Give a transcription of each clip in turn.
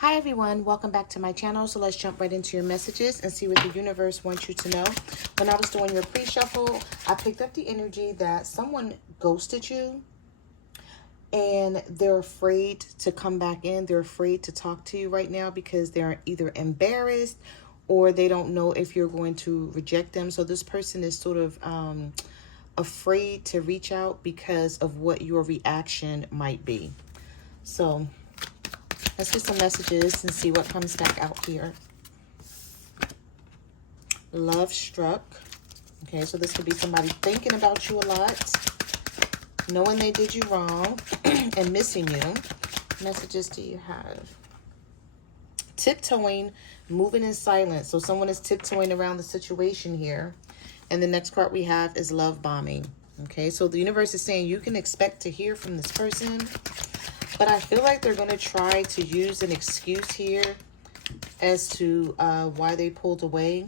Hi everyone, welcome back to my channel. So let's jump right into your messages and see what the universe wants you to know. When I was doing your pre-shuffle, I picked up the energy that someone ghosted you and they're afraid to come back in. They're afraid to talk to you right now because they're either embarrassed or they don't know if you're going to reject them. So this person is sort of afraid to reach out because of what your reaction might be. So let's get some messages and see what comes back out here. Love struck. Okay, so this could be somebody thinking about you a lot, knowing they did you wrong, and missing you. Messages do you have? Tiptoeing, moving in silence. So someone is tiptoeing around the situation here. And the next card we have is love bombing. Okay, so the universe is saying you can expect to hear from this person, but I feel like they're going to try to use an excuse here as to why they pulled away.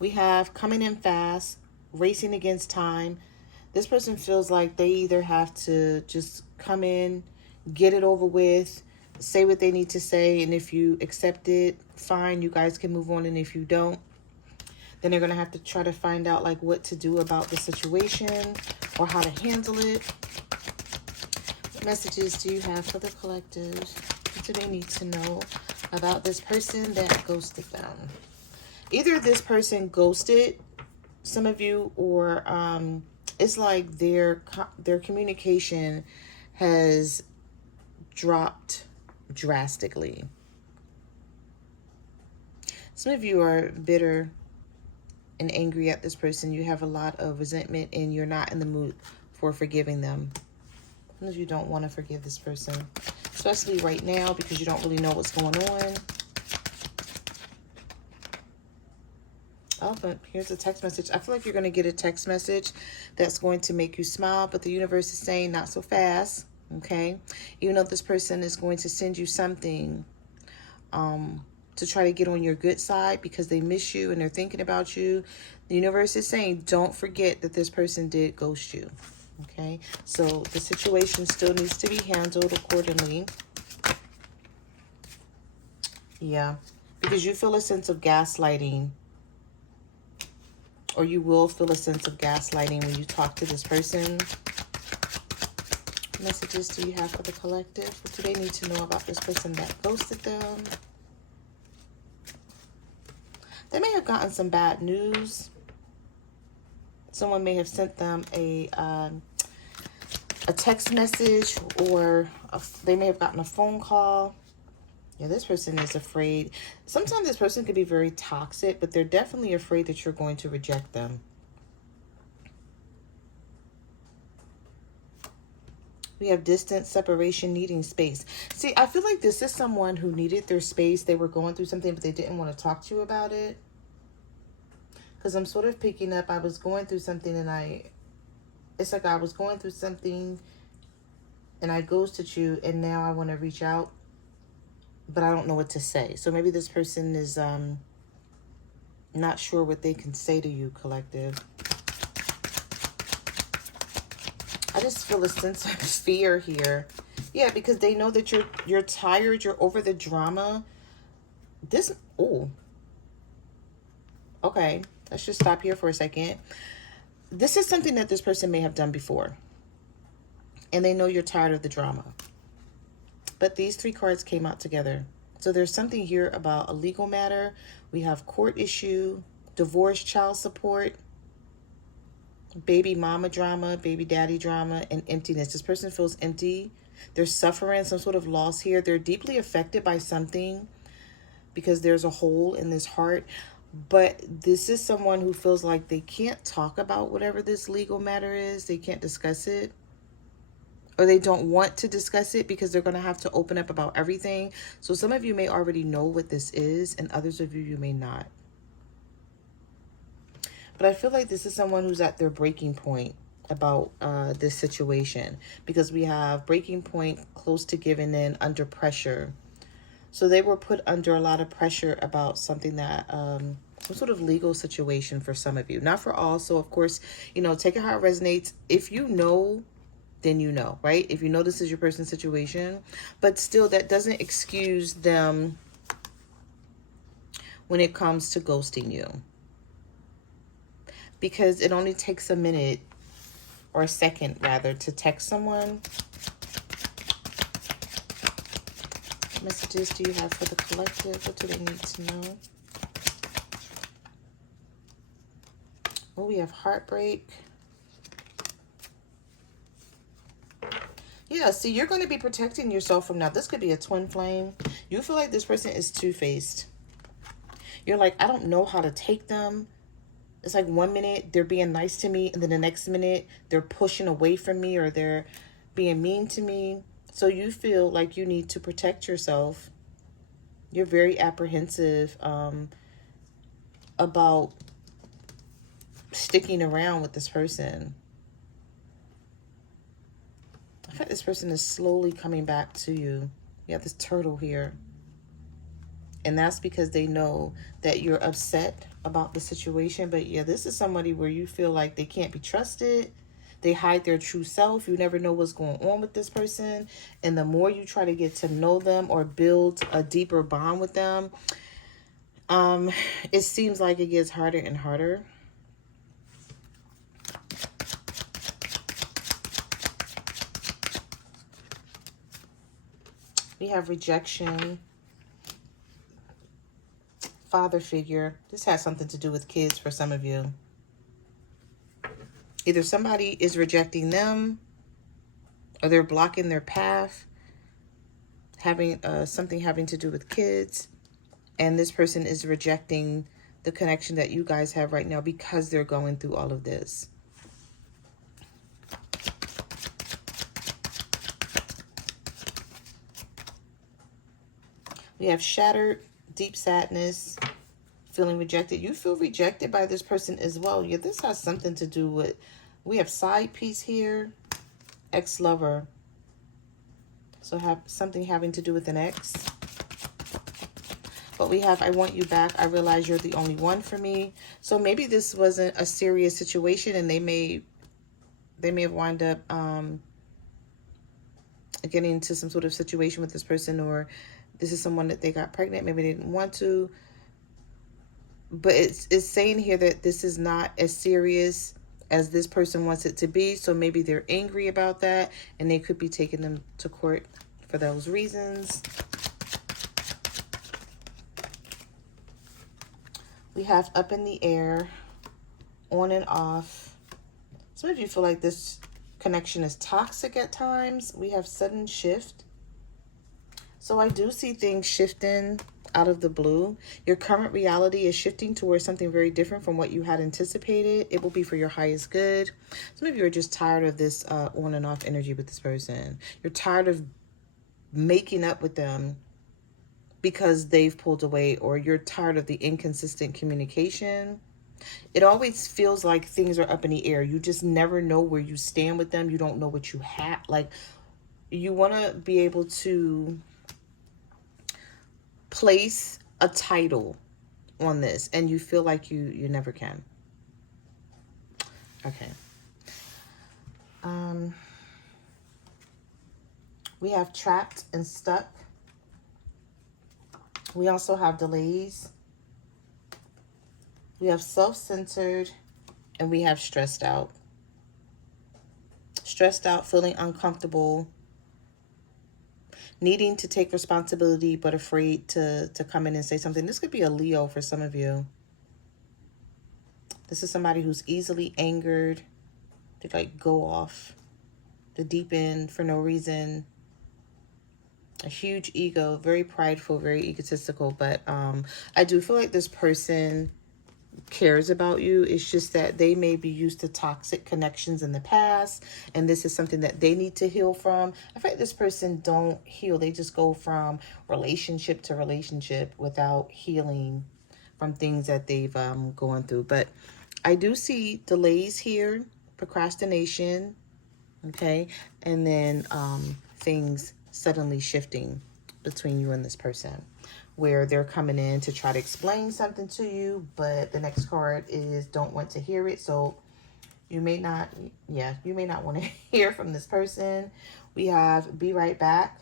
We have coming in fast, racing against time. This person feels like they either have to just come in, get it over with, say what they need to say, and if you accept it, fine, you guys can move on, and if you don't, then they're going to have to try to find out like what to do about the situation or how to handle it. What messages do you have for the collective? What do they need to know about this person that ghosted them? Either this person ghosted some of you, or it's like their communication has dropped drastically. Some of you are bitter and angry at this person. You have a lot of resentment and you're not in the mood for forgiving them. Some of you don't want to forgive this person, especially right now because you don't really know what's going on. Oh, but here's a text message. I feel like you're going to get a text message that's going to make you smile, but the universe is saying not so fast, okay? Even though this person is going to send you something to try to get on your good side because they miss you and they're thinking about you, the universe is saying don't forget that this person did ghost you, okay? So the situation still needs to be handled accordingly. Yeah, because you feel a sense of gaslighting, or you will feel a sense of gaslighting when you talk to this person. What messages do you have for the collective? What do they need to know about this person that ghosted them? They may have gotten some bad news. Someone may have sent them a text message, or they may have gotten a phone call. Yeah, this person is afraid. Sometimes this person could be very toxic, but they're definitely afraid that you're going to reject them. We have distance, separation, needing space. See, I feel like this is someone who needed their space. They were going through something, but they didn't want to talk to you about it. Because I'm sort of picking up, I was going through something and it's like I was going through something and I ghosted you and now I want to reach out, but I don't know what to say. So maybe this person is not sure what they can say to you, collective. I just feel a sense of fear here. Yeah, because they know that you're tired, you're over the drama. Okay, let's just stop here for a second. This is something that this person may have done before, and they know you're tired of the drama. But these three cards came out together. So there's something here about a legal matter. We have court issue, divorce, child support, baby mama drama, baby daddy drama, and emptiness. This person feels empty. They're suffering some sort of loss here. They're deeply affected by something because there's a hole in this heart. But this is someone who feels like they can't talk about whatever this legal matter is. They can't discuss it. Or they don't want to discuss it because they're going to have to open up about everything. So some of you may already know what this is, and others of you may not. But I feel like this is someone who's at their breaking point about this situation, because we have breaking point, close to giving in, under pressure. So they were put under a lot of pressure about something that, some sort of legal situation for some of you. Not for all. So, of course, you know, take it how it resonates. If you know then you know, right? If you know this is your person's situation, but still that doesn't excuse them when it comes to ghosting you. Because it only takes a minute, or a second rather, to text someone. What messages do you have for the collective? What do they need to know? Oh, we have heartbreak. Yeah, see, you're going to be protecting yourself from now. This could be a twin flame. You feel like this person is two-faced. You're like, I don't know how to take them. It's like 1 minute they're being nice to me, and then the next minute they're pushing away from me, or they're being mean to me. So you feel like you need to protect yourself. You're very apprehensive about sticking around with this person. I feel like this person is slowly coming back to you. You have this turtle here. And that's because they know that you're upset about the situation. But yeah, this is somebody where you feel like they can't be trusted. They hide their true self. You never know what's going on with this person. And the more you try to get to know them or build a deeper bond with them, it seems like it gets harder and harder. We have rejection. Father figure. This has something to do with kids for some of you. Either somebody is rejecting them, or they're blocking their path, having something having to do with kids, and this person is rejecting the connection that you guys have right now because they're going through all of this. We have shattered, deep sadness, feeling rejected. You feel rejected by this person as well. Yeah, this has something to do with, we have side piece here, ex-lover. So have something having to do with an ex. But we have, I want you back. I realize you're the only one for me. So maybe this wasn't a serious situation, and they may have wound up getting into some sort of situation with this person, or this is someone that they got pregnant. Maybe they didn't want to. But it's saying here that this is not as serious as this person wants it to be. So maybe they're angry about that, and they could be taking them to court for those reasons. We have up in the air, on and off. Some of you feel like this connection is toxic at times. We have sudden shift. So I do see things shifting out of the blue. Your current reality is shifting towards something very different from what you had anticipated. It will be for your highest good. Some of you are just tired of this on and off energy with this person. You're tired of making up with them because they've pulled away, or you're tired of the inconsistent communication. It always feels like things are up in the air. You just never know where you stand with them. You don't know what you have. Like, you want to be able to place a title on this, and you feel like you never can. Okay. We have trapped and stuck. We also have delays. We have self-centered, and we have stressed out. Stressed out, feeling uncomfortable, needing to take responsibility, but afraid to come in and say something. This could be a Leo for some of you. This is somebody who's easily angered. They like go off the deep end for no reason. A huge ego, very prideful, very egotistical. But I do feel like this person cares about you. It's just that they may be used to toxic connections in the past, and this is something that they need to heal from. I feel like this person don't heal. They just go from relationship to relationship without healing from things that they've gone through. But I do see delays here, procrastination, okay, and then things suddenly shifting between you and this person, where they're coming in to try to explain something to you, but the next card is don't want to hear it. So You may not, yeah, you may not want to hear from this person. We have be right back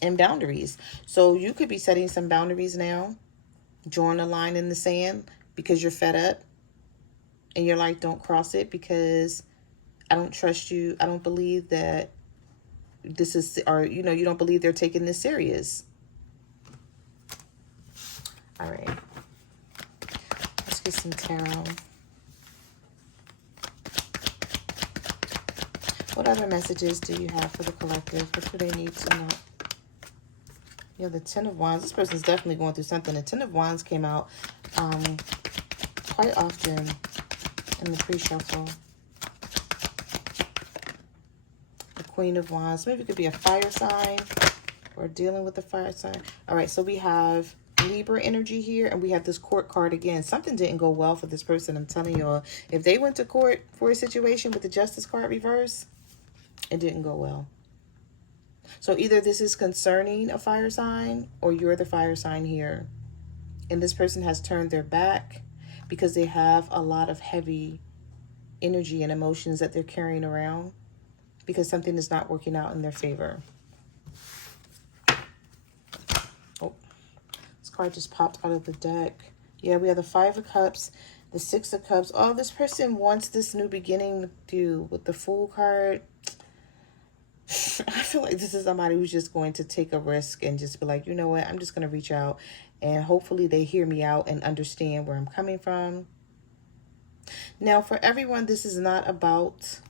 and boundaries. So you could be setting some boundaries now, drawing a line in the sand because you're fed up and you're like, don't cross it because I don't trust you. I don't believe that this is, or, you know, you don't believe they're taking this serious. All right. Let's get some tarot. What other messages do you have for the collective? What do they need to know? Yeah, the Ten of Wands. This person's definitely going through something. The Ten of Wands came out quite often in the pre-shuffle. The Queen of Wands. Maybe it could be a fire sign or dealing with the fire sign. All right, so we have Libra energy here, and we have this court card again. Something didn't go well for this person. I'm telling y'all, if they went to court for a situation with the Justice card reverse, it didn't go well. So either this is concerning a fire sign or you're the fire sign here. And this person has turned their back because they have a lot of heavy energy and emotions that they're carrying around because something is not working out in their favor. Oh, this card just popped out of the deck. Yeah, we have the Five of Cups, the Six of Cups. Oh, this person wants this new beginning with you with the Fool card. I feel like this is somebody who's just going to take a risk and just be like, you know what, I'm just going to reach out and hopefully they hear me out and understand where I'm coming from. Now, for everyone, this is not about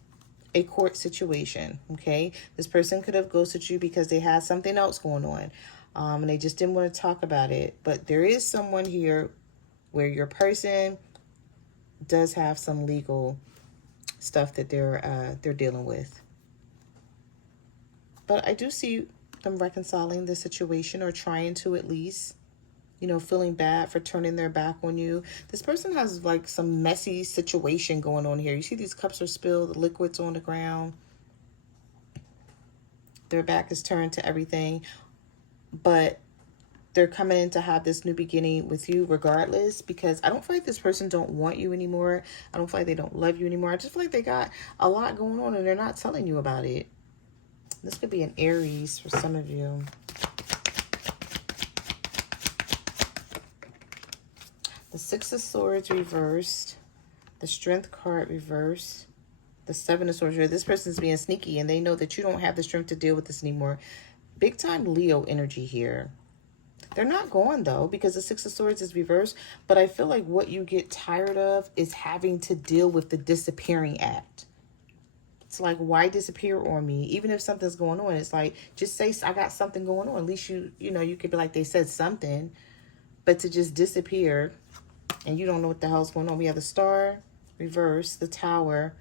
a court situation, okay? This person could have ghosted you because they had something else going on and they just didn't want to talk about it. But there is someone here where your person does have some legal stuff that they're dealing with. But I do see them reconciling the situation or trying to at least, you know, feeling bad for turning their back on you. This person has like some messy situation going on here. You see these cups are spilled, the liquids on the ground. Their back is turned to everything. But they're coming in to have this new beginning with you regardless because I don't feel like this person don't want you anymore. I don't feel like they don't love you anymore. I just feel like they got a lot going on and they're not telling you about it. This could be an Aries for some of you. The Six of Swords reversed. The Strength card reversed. The Seven of Swords. This person's being sneaky and they know that you don't have the strength to deal with this anymore. Big time Leo energy here. They're not going though because the Six of Swords is reversed. But I feel like what you get tired of is having to deal with the disappearing act. It's like, why disappear on me? Even if something's going on, it's like, just say, I got something going on. At least you know, you could be like, they said something. But to just disappear and you don't know what the hell's going on. We have the Star, reverse, the Tower.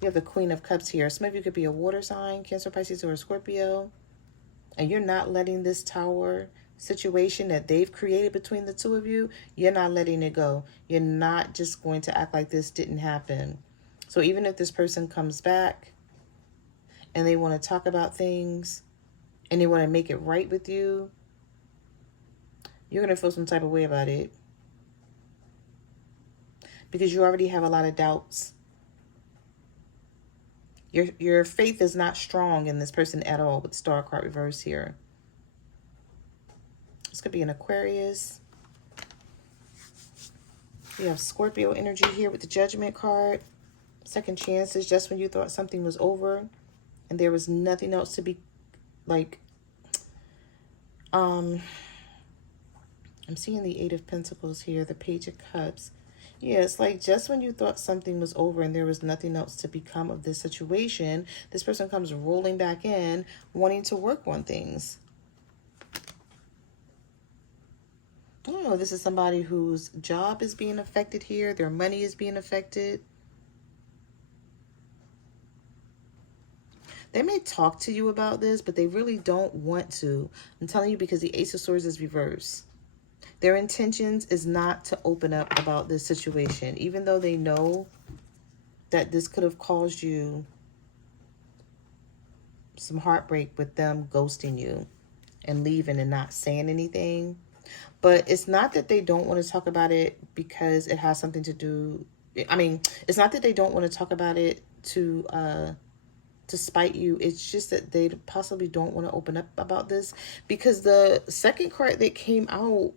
We have the Queen of Cups here. Some of you could be a water sign, Cancer, Pisces, or a Scorpio. And you're not letting this Tower situation that they've created between the two of you, you're not letting it go. You're not just going to act like this didn't happen. So even if this person comes back and they want to talk about things and they want to make it right with you, you're going to feel some type of way about it. Because you already have a lot of doubts. Your faith is not strong in this person at all with Star card reverse here. This could be an Aquarius. We have Scorpio energy here with the Judgment card. Second chances, just when you thought something was over and there was nothing else to be like, I'm seeing the Eight of Pentacles here, the Page of Cups. Yeah, it's like just when you thought something was over and there was nothing else to become of this situation, this person comes rolling back in, wanting to work on things. I don't know, this is somebody whose job is being affected here, their money is being affected. They may talk to you about this, but they really don't want to. I'm telling you because the Ace of Swords is reversed. Their intentions is not to open up about this situation, even though they know that this could have caused you some heartbreak with them ghosting you and leaving and not saying anything. But it's not that they don't want to talk about it because it has something to do I mean, it's not that they don't want to talk about it to spite you. It's just that they possibly don't want to open up about this, because the second card that came out,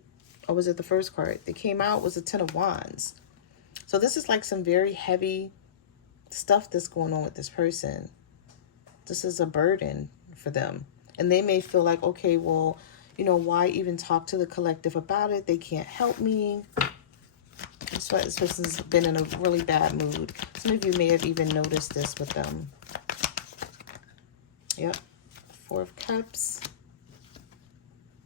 or was it the first card that came out, was the Ten of Wands. So this is like some very heavy stuff that's going on with this person. This is a burden for them. And they may feel like, okay, well, you know, why even talk to the collective about it? They can't help me. That's why this person's been in a really bad mood. Some of you may have even noticed this with them. Yep. Four of Cups.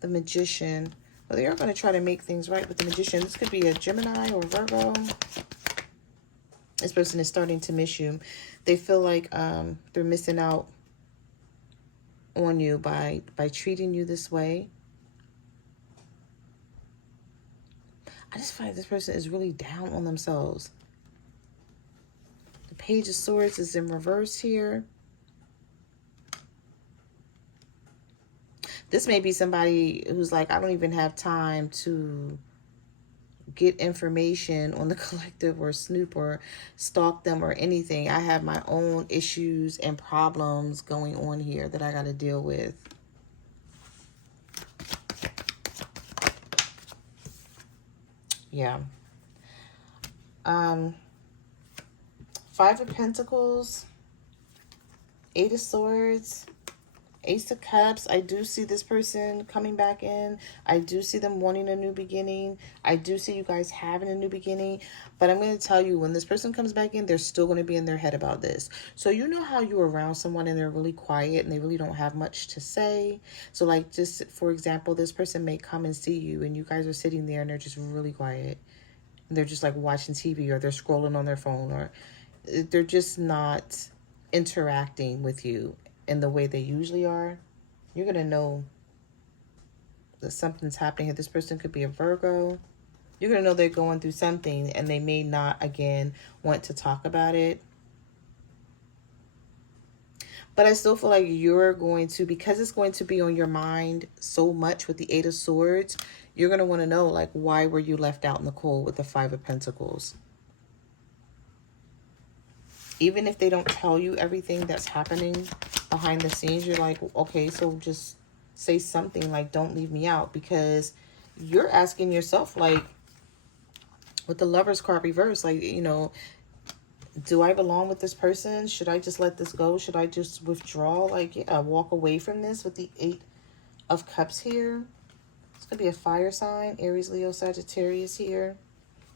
The Magician. Well, they are going to try to make things right with the Magician. This could be a Gemini or Virgo. This person is starting to miss you. They feel like they're missing out on you by treating you this way. I just find this person is really down on themselves. The Page of Swords is in reverse here. This may be somebody who's like, I don't even have time to get information on the collective or snoop or stalk them or anything. I have my own issues and problems going on here that I got to deal with. Yeah. Five of Pentacles, Eight of Swords, Ace of Cups. I do see this person coming back in. I do see them wanting a new beginning. I do see you guys having a new beginning. But I'm going to tell you, when this person comes back in, they're still going to be in their head about this. So you know how you're around someone and they're really quiet and they really don't have much to say. So like, just for example, this person may come and see you and you guys are sitting there and they're just really quiet. And they're just like watching TV, or they're scrolling on their phone, or they're just not interacting with you in the way they usually are. You're going to know that something's happening here. This person could be a Virgo. You're going to know they're going through something and they may not, again, want to talk about it. But I still feel like you're going to, because it's going to be on your mind so much with the Eight of Swords, you're going to want to know, like, why were you left out in the cold with the Five of Pentacles? Even if they don't tell you everything that's happening behind the scenes, you're like, okay, so just say something, like, don't leave me out. Because you're asking yourself, like, with the Lovers card reversed, like, you know, do I belong with this person? Should I just let this go? Should I just withdraw? Like, yeah, walk away from this with the Eight of Cups here. This could be a fire sign, Aries, Leo, Sagittarius here,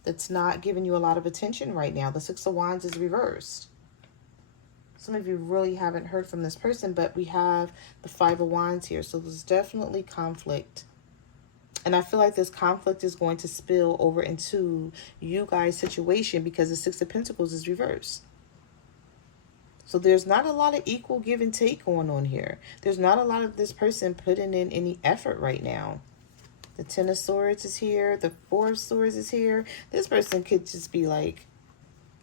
that's not giving you a lot of attention right now. The Six of Wands is reversed. Some of you really haven't heard from this person, but we have the Five of Wands here. So there's definitely conflict. And I feel like this conflict is going to spill over into you guys' situation because the Six of Pentacles is reversed. So there's not a lot of equal give and take going on here. There's not a lot of this person putting in any effort right now. The Ten of Swords is here. The Four of Swords is here. This person could just be like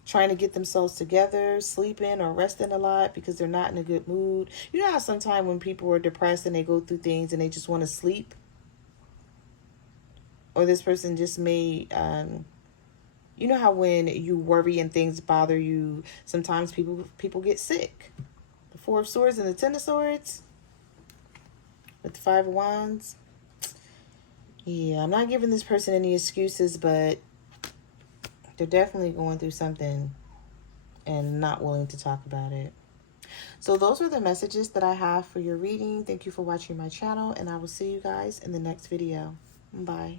trying to get themselves together, sleeping or resting a lot because they're not in a good mood. You know how sometimes when people are depressed and they go through things and they just want to sleep? Or this person just may, you know how when you worry and things bother you, sometimes people get sick. The Four of Swords and the Ten of Swords with the Five of Wands. Yeah, I'm not giving this person any excuses, but they're definitely going through something and not willing to talk about it. So those are the messages that I have for your reading. Thank you for watching my channel, and I will see you guys in the next video. Bye.